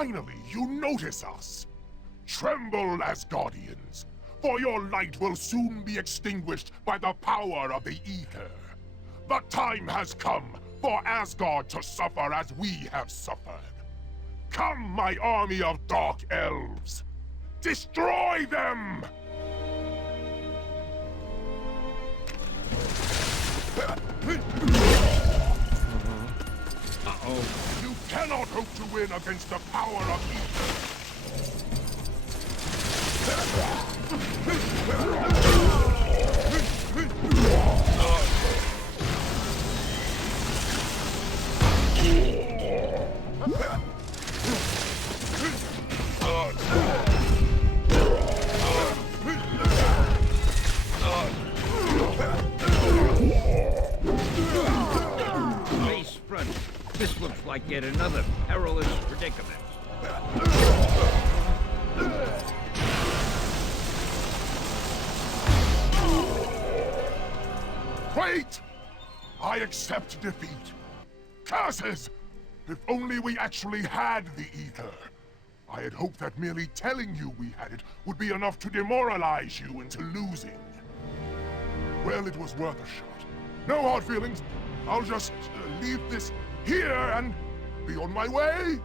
Finally, you notice us. Tremble, Asgardians, for your light will soon be extinguished by the power of the ether. The time has come for Asgard to suffer as we have suffered. Come, my army of dark elves! Destroy them! Uh-oh. You cannot hope to win against the power of ether. Face front. This looks like yet another perilous predicament. Wait! I accept defeat. Curses! If only we actually had the ether. I had hoped that merely telling you we had it would be enough to demoralize you into losing. Well, it was worth a shot. No hard feelings. I'll just leave this here and be on my way.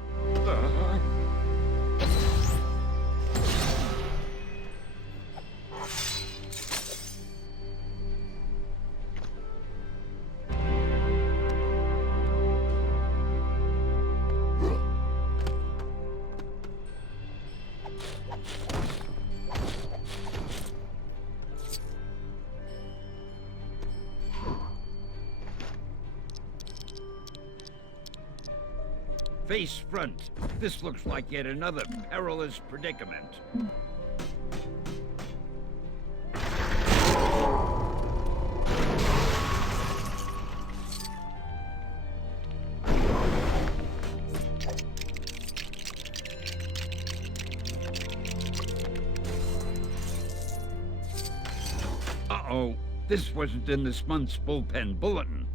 Face front. This looks like yet another perilous predicament. Uh-oh. This wasn't in this month's bullpen bulletin.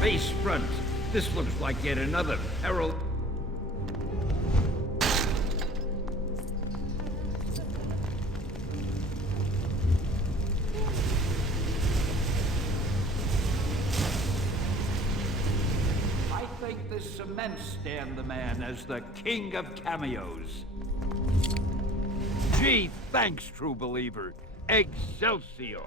Face front. This looks like yet another peril. I think this cements Stan the Man as the king of cameos. Gee, thanks, true believer. Excelsior.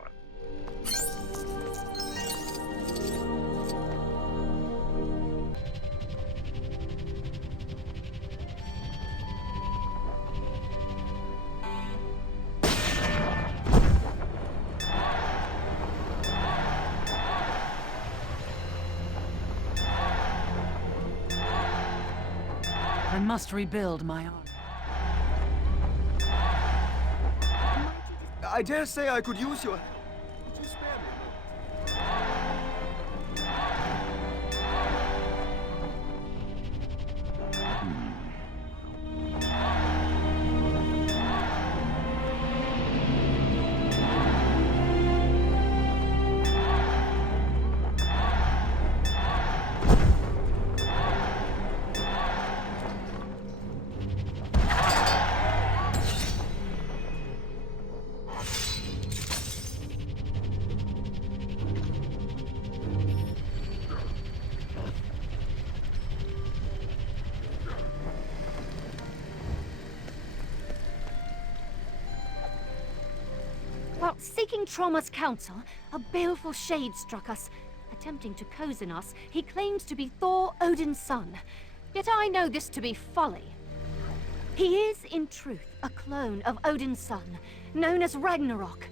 I must rebuild my army. I dare say I could use your... Would you spare me? While seeking Trauma's counsel, a baleful shade struck us. Attempting to cozen us, he claims to be Thor, Odin's son. Yet I know this to be folly. He is, in truth, a clone of Odin's son, known as Ragnarok.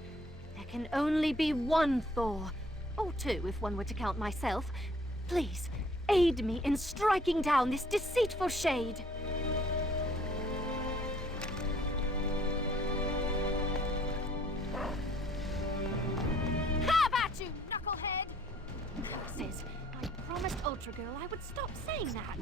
There can only be one Thor, or two if one were to count myself. Please, aid me in striking down this deceitful shade. Have at you, knucklehead! Curses! I promised Ultra Girl I would stop saying that.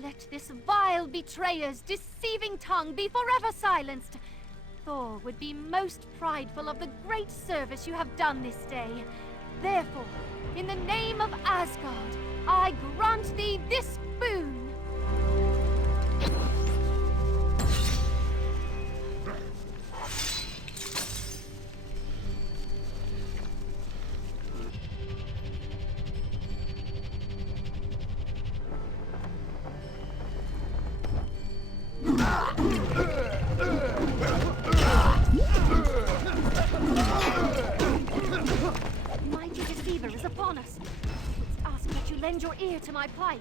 Let this vile betrayer's deceiving tongue be forever silenced. Thor would be most prideful of the great service you have done this day. Therefore, in the name of Asgard, I grant thee this boon. Mighty deceiver is upon us. Let's ask that you lend your ear to my plight.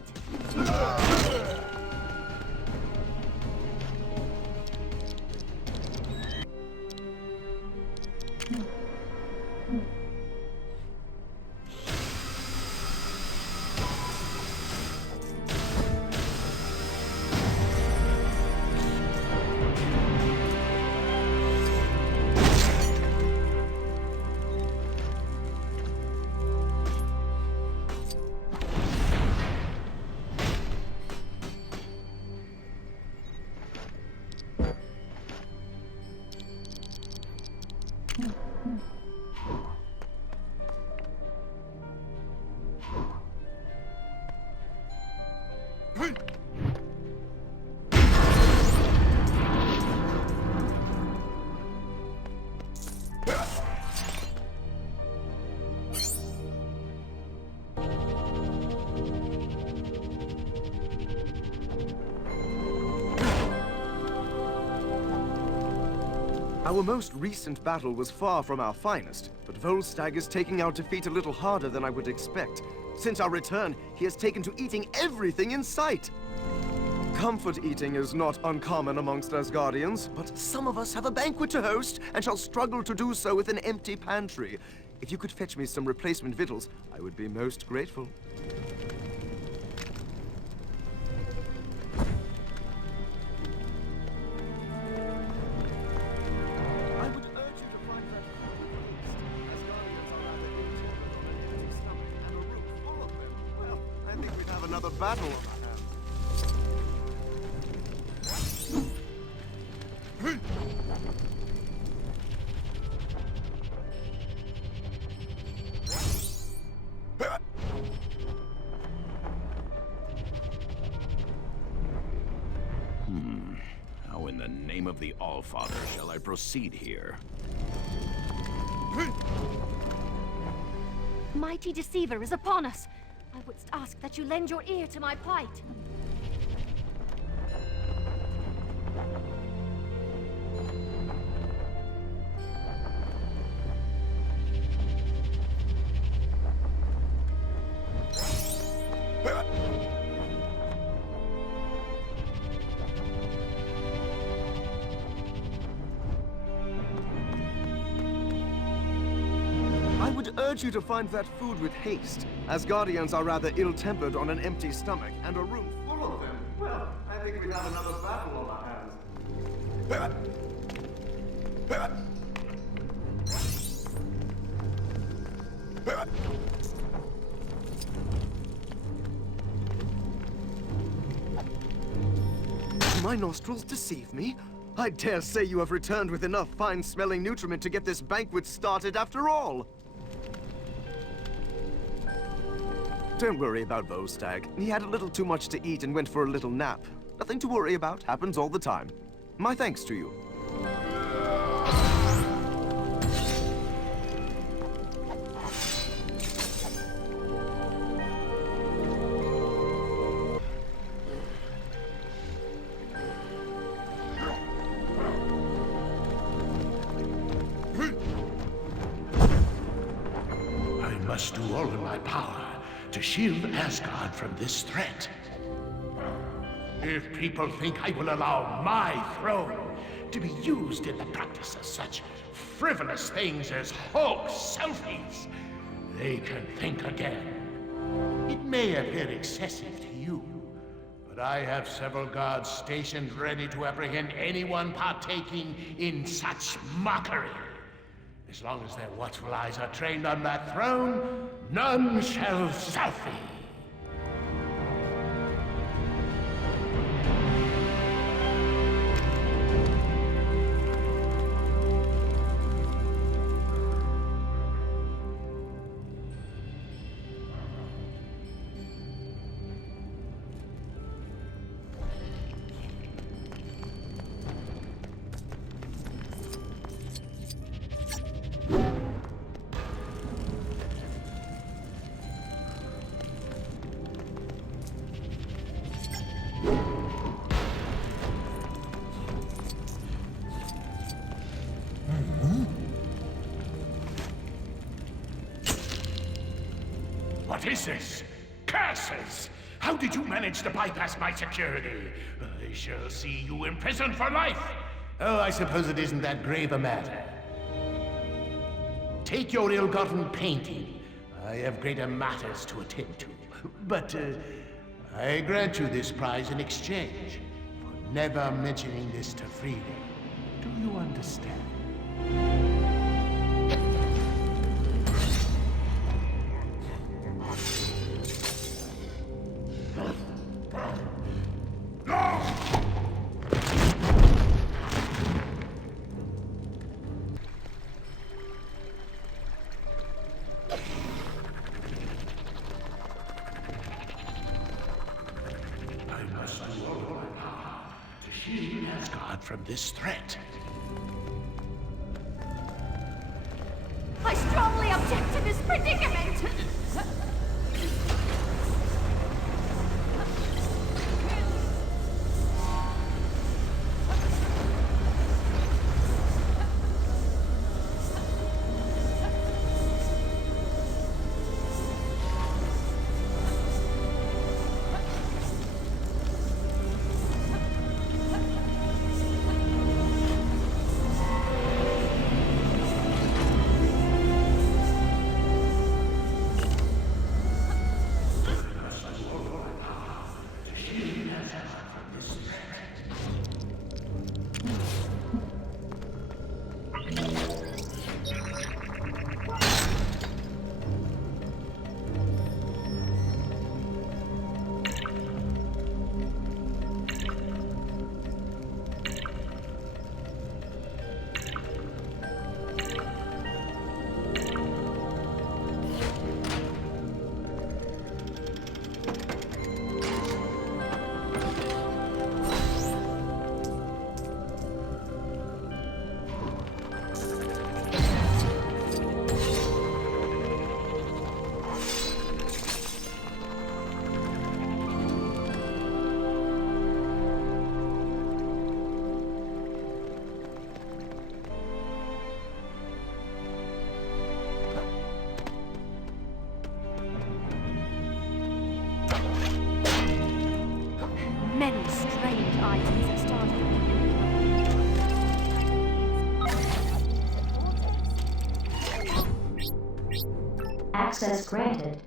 Our most recent battle was far from our finest, but Volstagg is taking our defeat a little harder than I would expect. Since our return, he has taken to eating everything in sight. Comfort eating is not uncommon amongst Asgardians, but some of us have a banquet to host and shall struggle to do so with an empty pantry. If you could fetch me some replacement victuals, I would be most grateful. Another battle on How in the name of the Allfather shall I proceed here? Mighty deceiver is upon us. I would ask that you lend your ear to my plight. I would urge you to find that food with haste. Asgardians are rather ill-tempered on an empty stomach, and a room full of them. Well, I think we have another battle on our hands. Do my nostrils deceive me? I dare say you have returned with enough fine-smelling nutriment to get this banquet started after all. Don't worry about Volstagg. He had a little too much to eat and went for a little nap. Nothing to worry about. Happens all the time. My thanks to you. must do all in my power to shield Asgard from this threat. If people think I will allow my throne to be used in the practice of such frivolous things as Hulk selfies, they can think again. It may appear excessive to you, but I have several guards stationed ready to apprehend anyone partaking in such mockery. As long as their watchful eyes are trained on that throne, none shall selfie. What is this? Curses! How did you manage to bypass my security? I shall see you imprisoned for life! Oh, I suppose it isn't that grave a matter. Take your ill-gotten painting. I have greater matters to attend to. But, I grant you this prize in exchange for never mentioning this to Frida. Do you understand? From this threat. I strongly object to this predicament! Many strange items at started. Access granted.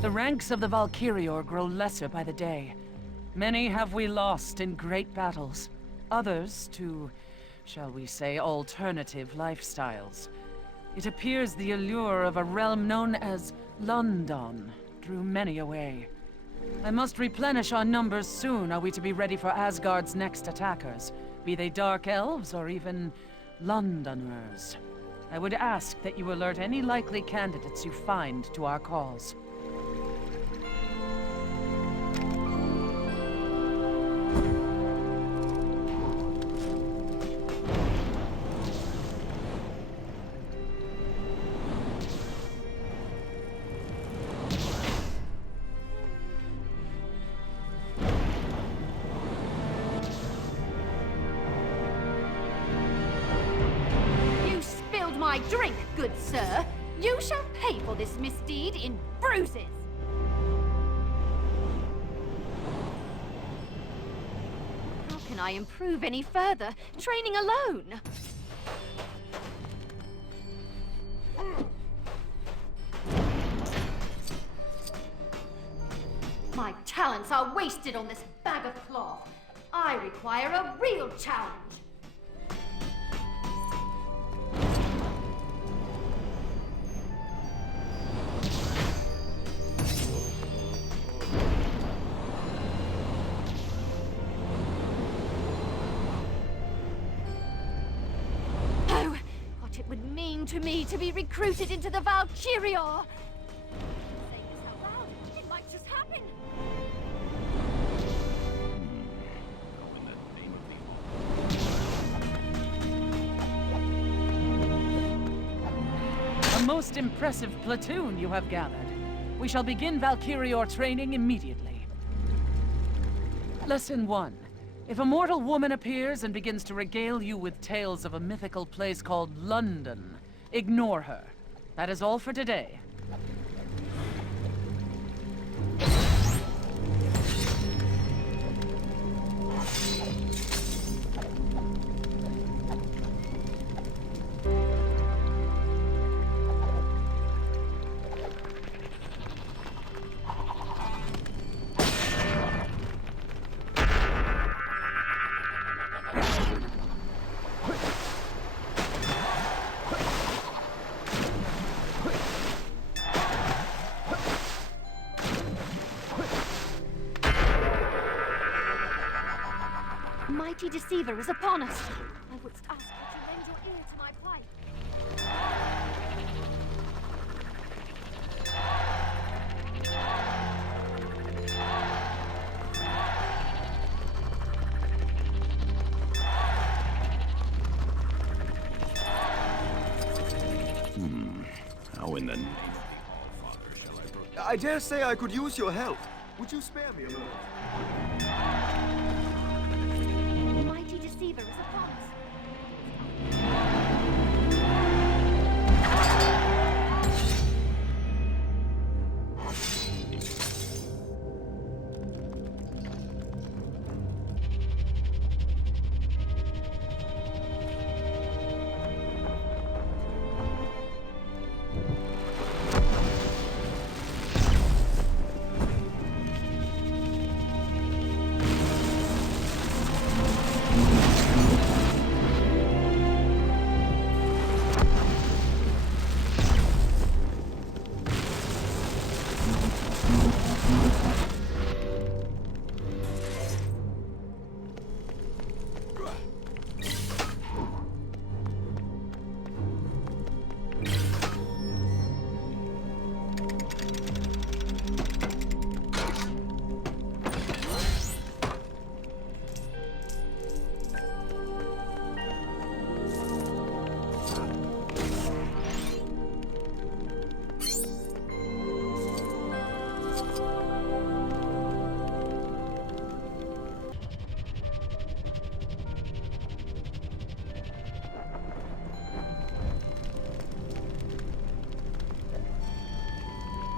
The ranks of the Valkyrior grow lesser by the day. Many have we lost in great battles. Others to, shall we say, alternative lifestyles. It appears the allure of a realm known as London drew many away. I must replenish our numbers soon, are we to be ready for Asgard's next attackers, be they dark elves or even Londoners. I would ask that you alert any likely candidates you find to our cause. My drink, good sir. You shall pay for this misdeed in bruises. How can I improve any further, training alone? My talents are wasted on this bag of cloth. I require a real challenge. To me to be recruited into the Valkyrior. Say this out loud, it might just happen. A most impressive platoon you have gathered. We shall begin Valkyrior training immediately. Lesson 1. If a mortal woman appears and begins to regale you with tales of a mythical place called London, ignore her. That is all for today. Mighty deceiver is upon us. I would ask that you lend your ear to my plight. How in the name of the All-Father shall I I dare say I could use your help. Would you spare me a moment? Mighty deceiver is upon us.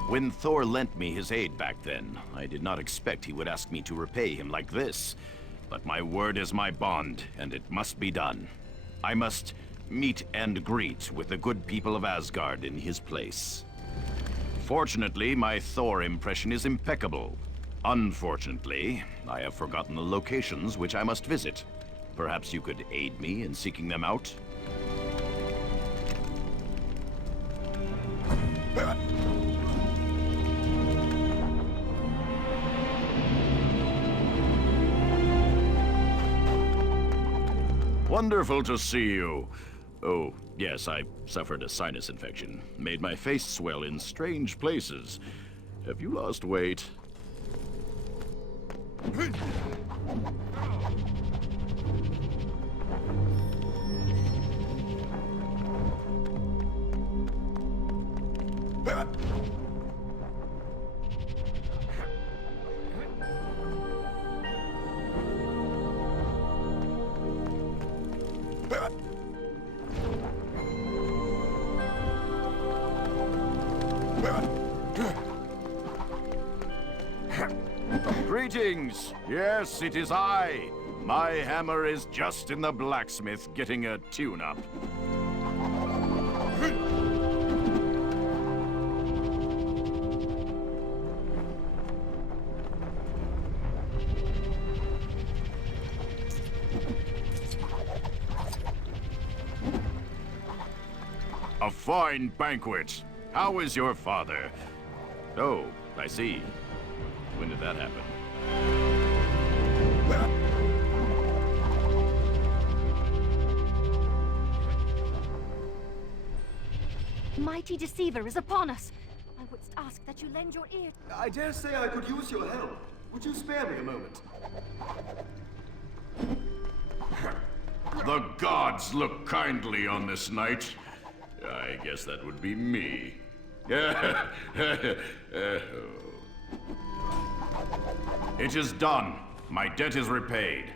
When Thor lent me his aid back then, I did not expect he would ask me to repay him like this. But my word is my bond, and it must be done. I must meet and greet with the good people of Asgard in his place. Fortunately, my Thor impression is impeccable. Unfortunately, I have forgotten the locations which I must visit. Perhaps you could aid me in seeking them out? Wonderful to see you. Oh, yes, I suffered a sinus infection. Made my face swell in strange places. Have you lost weight? Greetings! Yes, it is I. My hammer is just in the blacksmith getting a tune-up. A fine banquet. How is your father? Oh, I see. When did that happen? Mighty deceiver is upon us. I would ask that you lend your ear. I dare say I could use your help. Would you spare me a moment? The gods look kindly on this night. I guess that would be me. It is done. My debt is repaid.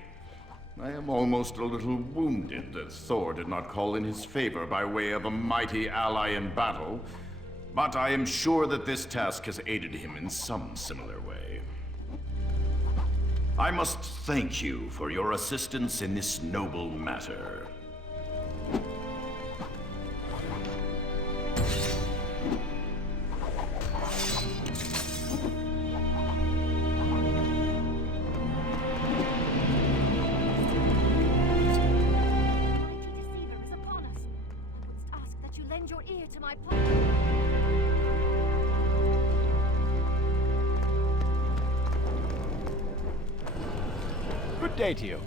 I am almost a little wounded that Thor did not call in his favor by way of a mighty ally in battle, but I am sure that this task has aided him in some similar way. I must thank you for your assistance in this noble matter. Good day to you.